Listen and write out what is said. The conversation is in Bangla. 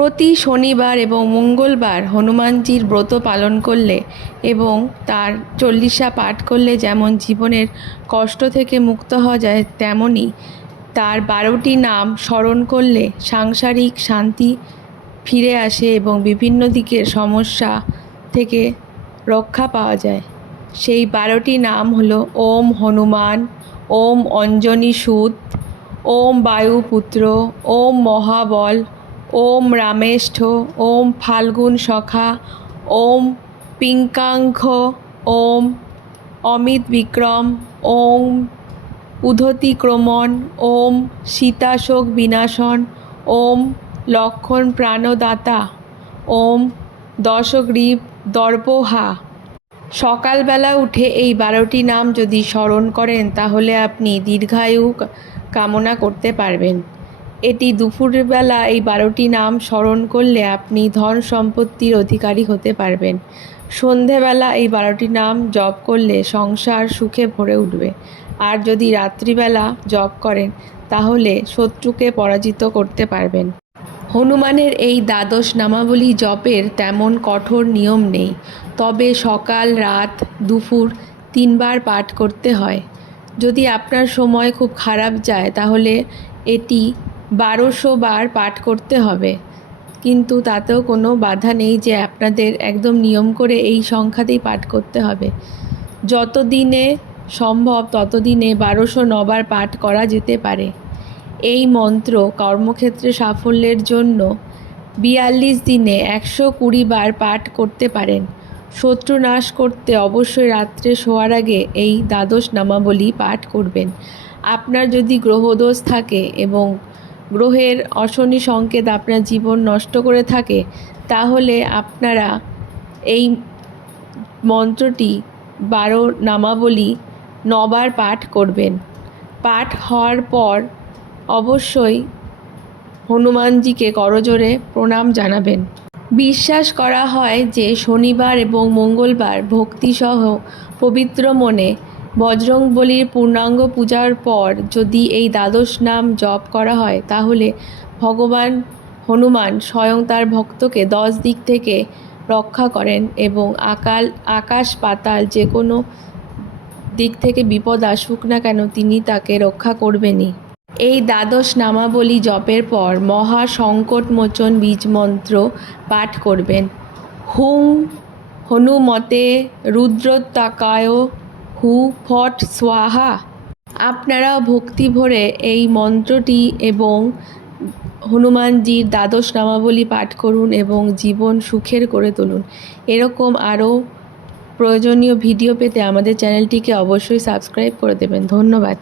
প্রতি শনিবার এবং মঙ্গলবার হনুমানজির ব্রত পালন করলে এবং তার চল্লিশা পাঠ করলে যেমন জীবনের কষ্ট থেকে মুক্ত হওয়া যায় তেমনই তার বারোটি নাম স্মরণ করলে সাংসারিক শান্তি ফিরে আসে এবং বিভিন্ন দিকের সমস্যা থেকে রক্ষা পাওয়া যায়। সেই বারোটি নাম হলো ওম হনুমান, ওম অঞ্জনী সুত, ওম বায়ুপুত্র, ওম মহাবল ওম রামেষ্ঠ, ওম ফাল্গুন সখা, ওম পিঙ্কাঙ্খ, ওম অমিত বিক্রম, ওম উদ্ধতিক্রমণ ওম সীতাশোক বিনাশন, ওম লক্ষণ প্রাণদাতা, ওম দশগ্রীব দর্পহা। সকালবেলা উঠে এই বারোটি নাম যদি স্মরণ করেন, তাহলে আপনি দীর্ঘায়ু কামনা করতে পারবেন। এটি দুপুরবেলা এই বারোটি নাম স্মরণ করলে আপনি ধন সম্পত্তির অধিকারী হতে পারবেন। সন্ধেবেলা এই বারোটি নাম জপ করলে সংসার সুখে ভরে উঠবে। আর যদি রাত্রিবেলা জপ করেন, তাহলে শত্রুকে পরাজিত করতে পারবেন। হনুমানের এই দ্বাদশ নামাবলী জপের তেমন কঠোর নিয়ম নেই। তবে সকাল, রাত, দুপুর তিনবার পাঠ করতে হয়। যদি আপনার সময় খুব খারাপ যায়, তাহলে এটি বারোশো বার পাঠ করতে হবে। কিন্তু তাতেও কোনো বাধা নেই যে আপনাদের একদম নিয়ম করে এই সংখ্যাতেই পাঠ করতে হবে। যত দিনে সম্ভব ততদিনে বারোশো নবার পাঠ করা যেতে পারে। এই মন্ত্র কর্মক্ষেত্রে সাফল্যের জন্য বিয়াল্লিশ দিনে একশো কুড়ি বার পাঠ করতে পারেন। শত্রু নাশ করতে অবশ্যই রাত্রে শোয়ার আগে এই দ্বাদশ নামাবলী পাঠ করবেন। আপনার যদি গ্রহদোষ থাকে এবং গ্রহের অশনি সংকেত আপনার জীবন নষ্ট করে থাকে, তাহলে আপনারা এই মন্ত্রটি বারো নামাবলী নবার পাঠ করবেন। পাঠ হওয়ার পর অবশ্যই হনুমানজিকে করজোরে প্রণাম জানাবেন। বিশ্বাস করা হয় যে শনিবার এবং মঙ্গলবার ভক্তিসহ পবিত্র মনে বজরংবলির পূর্ণাঙ্গ পূজার পর যদি এই দ্বাদশ নাম জপ করা হয়, তাহলে ভগবান হনুমান স্বয়ং তার ভক্তকে দশ দিক থেকে রক্ষা করেন এবং আকাল, আকাশ পাতাল যে কোনো দিক থেকে বিপদ আসুক না কেন, তিনি তাকে রক্ষা করবেনই। এই দ্বাদশ নামাবলী জপের পর মহা সংকটমোচন বীজ মন্ত্র পাঠ করবেন। হুং হনুমতে রুদ্রতাকায় হু ফট সোয়াহা আপনারা ভক্তি ভরে এই মন্ত্রটি এবং হনুমানজির দ্বাদশ নামাবলী পাঠ করুন এবং জীবন সুখের করে তুলুন। এরকম আরও প্রয়োজনীয় ভিডিও পেতে আমাদের চ্যানেলটিকে অবশ্যই সাবস্ক্রাইব করে দেবেন। ধন্যবাদ।